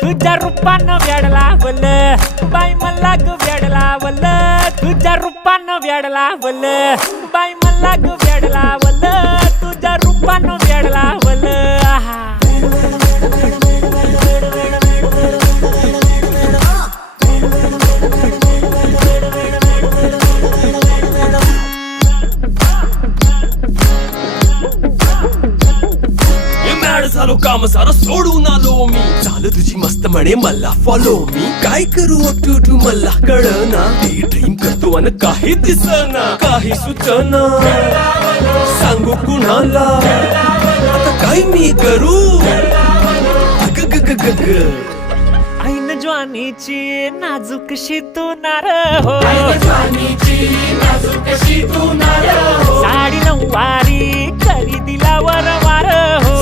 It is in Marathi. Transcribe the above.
तुझ्या रूपानं वेड लावल बाई मला ग वेड लावल तुझ्या रूपानं वेड लावल बाई मला ग वेड लावल तुझ्या रूपानं वेड लावल झालो काम सारा सोडून आलो मी झालं तुझी मस्त म्हणे मला फॉलो मी काय करू टू मला कळना ते ड्रीम करतो आणि काही दिसना काही सुचना सांगू कुणाला आता काय मी करू अग ग ग ग ग ऐन ज्वानीची नाजूकशी तू नार हो साडी नऊवारी खरी दिला वर वार हो